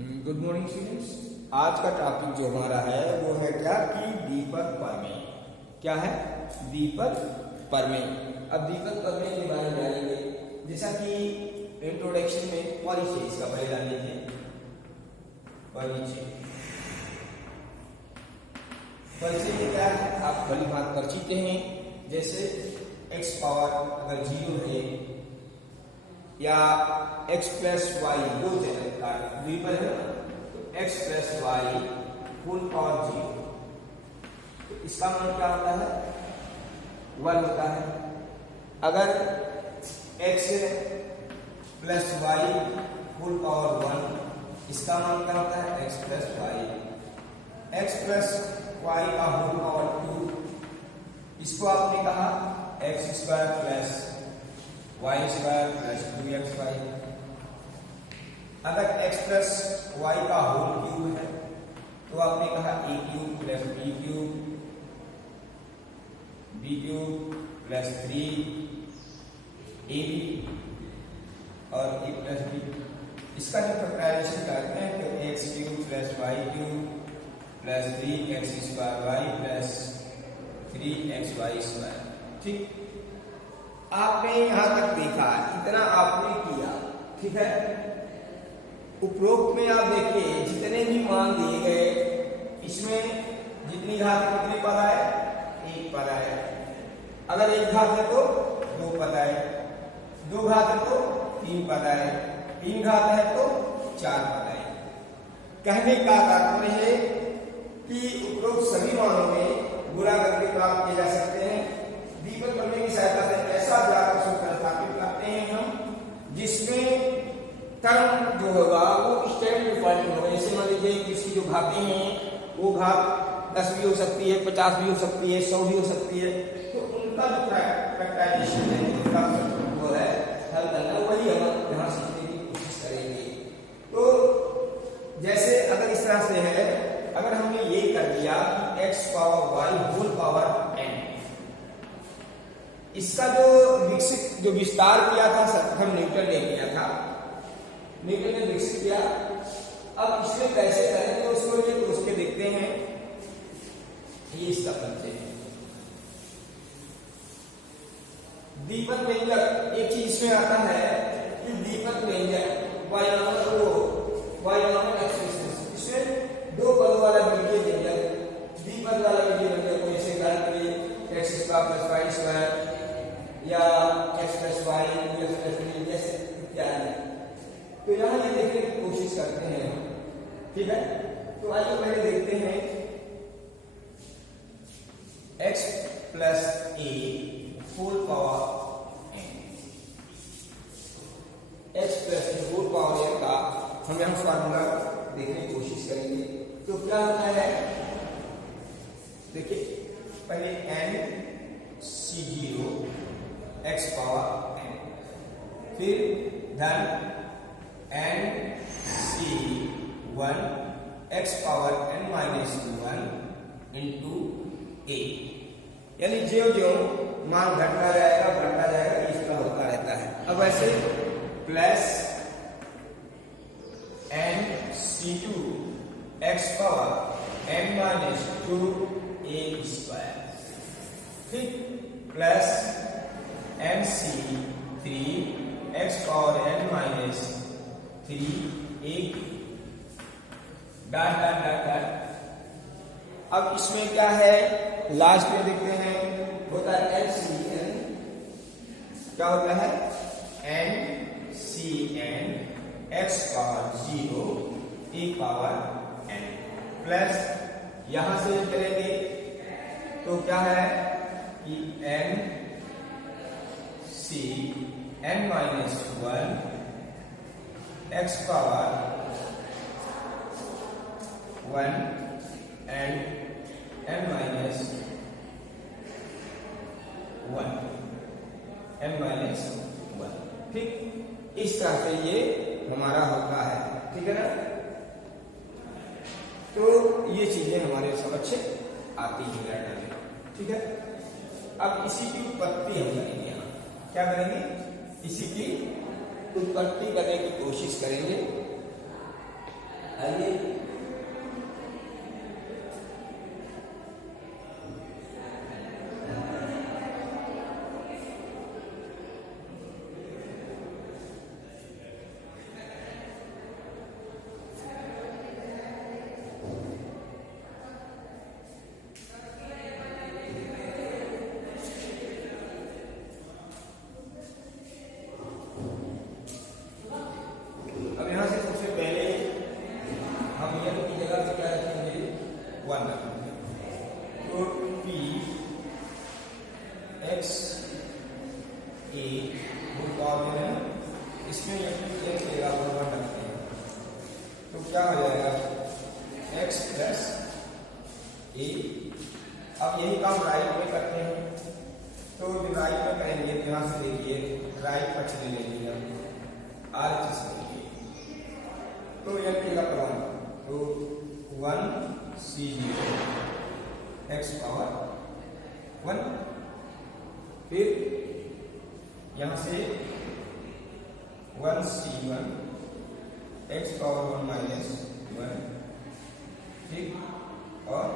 Good morning students. आज का topic जो हमारा है वो है क्या कि दीपक प्रमेय। क्या है? दीपक प्रमेय। अब दीपक प्रमेय के बारे में जानेंगे। जैसा कि इंट्रोडक्शन में परिचय इसका पहले जान लीजिए। परिचय में क्या है आप भली बात परिचित हैं। जैसे x पावर अगर 0 है या x प्लस वाई दो जगह द्विपद है तो x plus y full power 0, तो इसका मान क्या होता है? 1 होता है। अगर x plus y full power 1, इसका मान क्या होता है? x plus y. x plus y का होल पावर 2, इसको आपने कहा x square plus y square plus 2xy। अगर x प्लस वाई का होल क्यूब है तो आपने कहा a cube plus b cube plus 3ab और a प्लस b। इसका जो फैक्टराइजेशन करते हैं तो x cube plus y cube plus 3x square y plus 3xy square. ठीक, आपने यहां तक देखा, इतना आपने किया। ठीक है, उपरोक्त में आप देखिए जितने भी मान दिए गए, इसमें जितनी घात है कितनी पद आए? 1 पद आए। अगर 1 घात है तो 2 पद आए, 2 घात है तो 3 पद आए, 3 घात है तो 4 पद आए। कहने का तात्पर्य है कि उपरोक्त सभी मानों में गुणा करके प्राप्त किए जा सकते हैं। दीपक प्रमेय की सहायता से ऐसा व्यापक सूत्र स्थापित करते हैं हम, जिसमें टर्म जो होगा वो स्टेप डिफाइंड होगा। जैसे मान लीजिए किसी जो घातें हैं वो घात 10 भी हो सकती है, 50 भी हो सकती है, 100 भी हो सकती है, तो उनका जो फैक्टराइजेशन है, उनका वो है हल करना, वही हम यहाँ सीखने की कोशिश करेंगे। तो जैसे अगर इस तरह से है, अगर हमने ये कर दिया कि x power y whole power n, इसका जो विस्तार किया था सर्वप्रथम न्यूटन ने किया था, न्यूटन ने विकसित किया। अब इसमें कैसे करें तो उसके देखते हैं। ये इसका परिचय है। दीपक व्यंजक एक चीज इसमें आता है कि दीपक व्यंजक इसमें 2 पद वाला बीजीय व्यंजक, द्विपद वाला बीजीय व्यंजक को ऐसे ज्ञात करिए x square plus y square या x प्लस वाई प्लस 3 जैसे इत्यादि। तो यहाँ ये देखने की कोशिश करते हैं। ठीक है, तो आइए पहले देखते हैं x plus a whole power n। x plus a whole power n का हम यहाँ फॉर्मूला देखने की कोशिश करेंगे। तो क्या होता है? देखिए पहले n c0 x power n, फिर धन n c1 x power n minus 1 into a। यानी जो मान घटता जाएगा इसका होता रहता है। अब ऐसे plus n c2 x power n minus 2a square, ठीक, plus n c3 x power n minus 3a dot. अब इसमें क्या है? लास्ट में देखते हैं होता है LCN। क्या होता है? NCN x power 0 e power n plus यहां से करेंगे तो क्या है कि n c n minus 1 x power 1 and n minus 1। ठीक, इस तरह से ये हमारा होता है। ठीक है ना? तो ये चीजें हमारे समझ आती है। ठीक है, अब इसी की उत्पत्ति हम करेंगे। यहाँ क्या करेंगे? इसी की उत्पत्ति करने की कोशिश करेंगे। 1 रखेंगे। तो p x a whole power है, इसमें एक लेगा 1 रखते हैं, तो क्या हो जाएगा x प्लस a। अब यही काम राइट में करते हैं, तो राइट में करेंगे, ध्यान से देखिए, राइट पक्ष ले लेंगे आर से लेंगे, तो यह लेगा 1, तो 1 c0 x पावर 1, फिर यहां से 1 c1 x पावर 1 माइनस 1, ठीक, और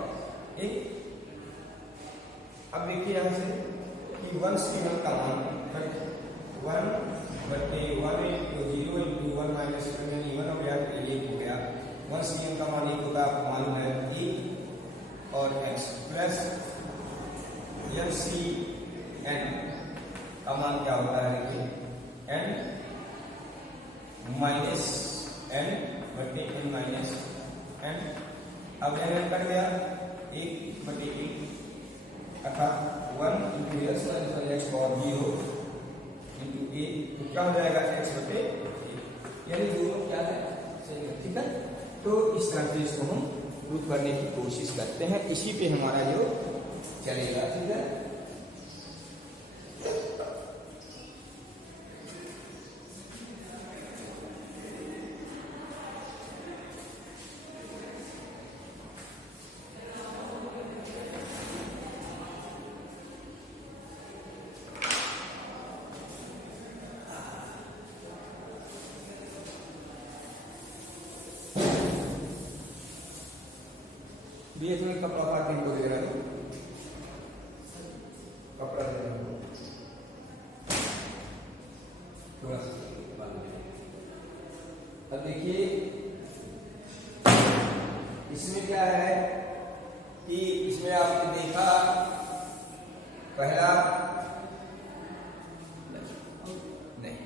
एक अब देखिए यहां से कि 1 c1 का मान 1 बटे 1 इंटू 0 इंटू 1 माइनस 1 यानी 1 हो गया, तो ये हो गया 1 c1 का मान 1 होगा, आपको मालूम है 1 और x plus n c n का मान क्या होता है, देखिए n माइनस n बटे n माइनस n। अब n कट गया 1 बटे 1 अर्थात 1 into x x power 0 into a, तो क्या हो जाएगा x बटे a, यानी दोनों क्या है सही है, ठीक है। तो इस तरह से इसको हम प्रूफ करने की कोशिश करते हैं, इसी पे हमारा जो चलेगा, ठीक है। ये तुम्हें कपड़ा पार्किंग को दे रहा है, कपड़ा दे रहा हूँ थोड़ा सा। अब देखिए इसमें क्या है कि इसमें आपने देखा पहला नहीं,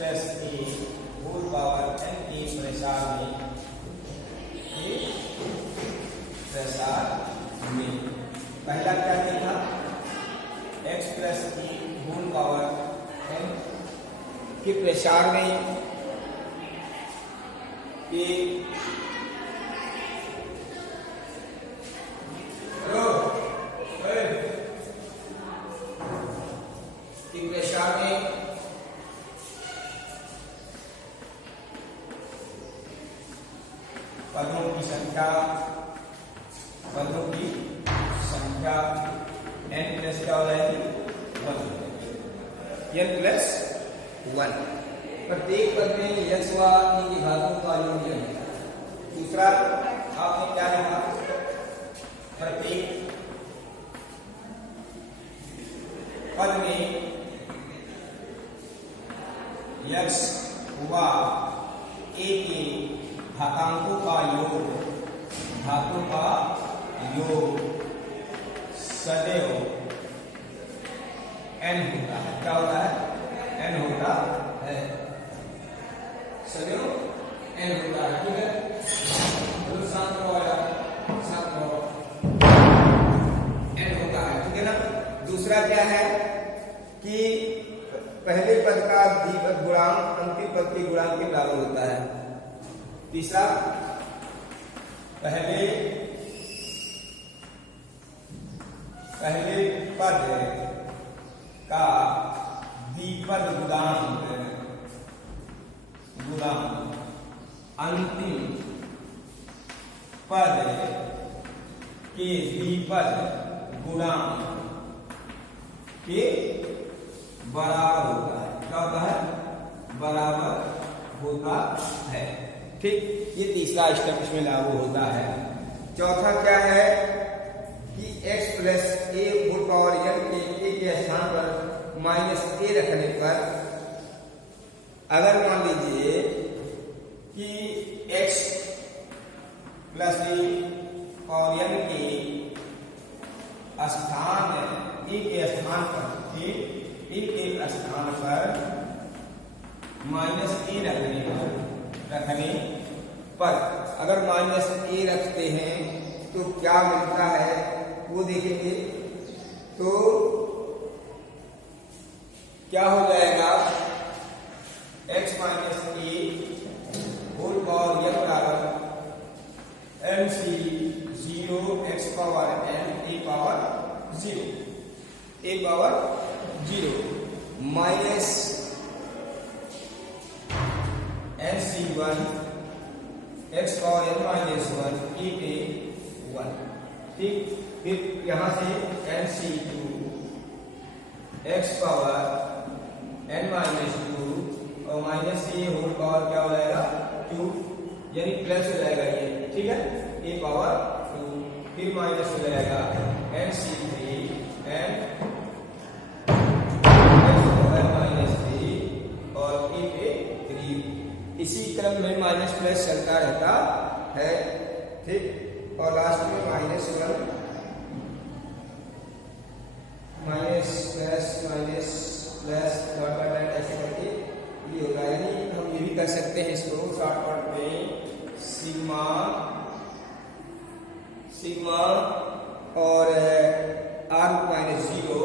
प्लस ए होल पावर n के प्रसार में, प्रसार में पहला क्या देखा, x प्लस ए होल पावर n के प्रसार में प्रसार में पदों की संख्या n प्लस क्या हो जाएगी 1, n प्लस 1, प्रत्येक पद में यक्ष व e की घातों का योग है। दूसरा आपने क्या लिखा, प्रत्येक पद में यक्ष व ए के घातांकों का योग सदैव n होता है। क्या होता है, n होता है, सदैव n होता है, ठीक है। तो सात n होता है, ठीक है ना। दूसरा क्या है कि पहले पद का द्विपद गुणांक अंतिम पद के गुणांक के बराबर होता है। तीसरा पहले पद का द्विपद गुणांक अंतिम पद के द्विपद गुणांक के बराबर होता है। क्या होता है, बराबर होता है, ठीक। ये तीसरा स्टेप इसमें लागू होता है। चौथा क्या है कि x प्लस ए होल पावर n के के स्थान पर -a रखने पर अगर मान लीजिए कि x प्लस b और n के स्थान e के स्थान पर e के स्थान पर -a रखने पर अगर -a रखते हैं तो क्या मिलता है वो देखेंगे। तो क्या हो जाएगा x minus a whole power n बराबर mc 0 x power n a power 0 minus nc1 x power n minus 1 e पे 1। ठीक, फिर यहां से nc2 x power n minus 2 और माइनस a होल पावर क्या हो जाएगा 2, यानी प्लस हो जाएगा ये। ठीक है, a पावर 2 फिर माइनस हो जाएगा nc3 n x power minus 3 और a पे 3। इसी क्रम में माइनस प्लस चलता रहता है। ठीक, और लास्ट में -1 माइनस प्लस डॉट ऐसे करके ये होगा। यानी हम ये भी कर सकते हैं इसको शॉर्टकट में सिग्मा और r minus 0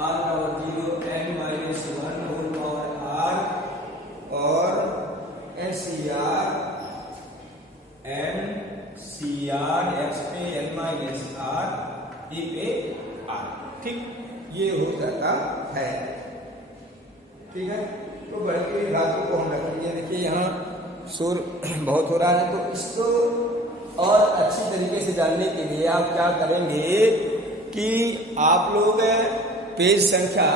r power 0 n minus 1 whole power r और NCR x पे n माइनस r e पे r। ठीक, ये हो जाता है। ठीक है, तो बढ़ती हुई धातु को हम रखेंगे। देखिए यहाँ शोर बहुत हो रहा है, तो इसको और अच्छी तरीके से जानने के लिए आप क्या करेंगे कि आप लोग पेज संख्या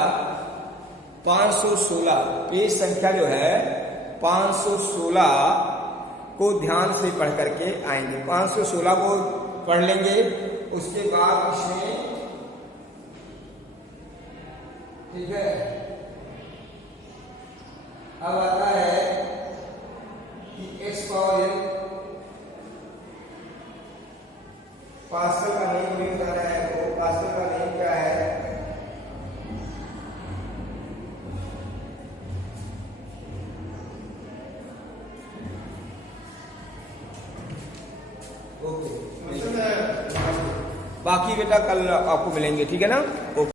516 पेज संख्या जो है 516 को ध्यान से पढ़ करके आएंगे। 516 को पढ़ लेंगे, उसके बाद इसमें ठीक है अब आता है कि x पावर n पास्कल का नियम भी बताना है। तो पास्कल का नियम क्या है? ओके, बाकी बेटा कल आपको मिलेंगे। ठीक है ना। ओके।